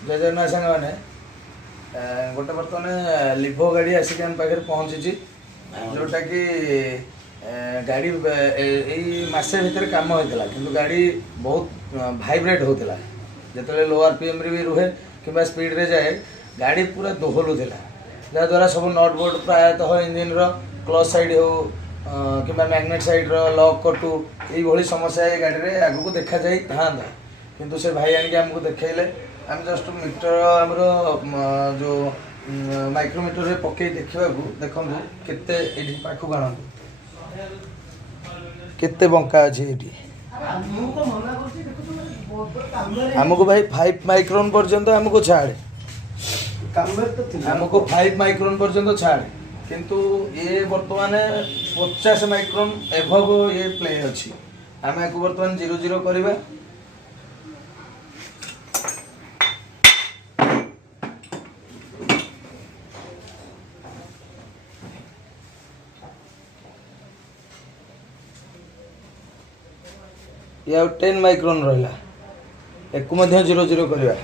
जय जगन्नाथ सांग मैंने गोटे बर्तमान लिभो गाड़ी आसिक आम पाखे पहुँची जोटा कि गाड़ी यही मसे भितर कम होता कि गाड़ी बहुत भाइब्रेट होता जो लो आरपीएम भी रुहे कि स्पीड रे जाए गाड़ी पूरा दोहलुला जहाद्वारा सब नट बोर्ड प्रायतः इंजिन क्लच साइड हो कि मैग्नेट साइड लॉक कटू ये समस्या ये गाड़ी में आग को देखा जाई था किंतु से भाई आनिक आमको देखले आम जस्ट मीटर आमर जो माइक्रोमीटर रे पकई देखा देखु केते पाखक आणु केते बंका अच्छे ये आमको भाई 5 माइक्रोन पर्यंत आमको छाड़े आमको 5 माइक्रोन पर्यंत छाड़े किंतु ये बर्तमान 50 माइक्रोन एभव ये प्ले अच्छी आम या बर्तमान 0-0 करवा या 10 माइक्रोन रहा एक 0-0 करवा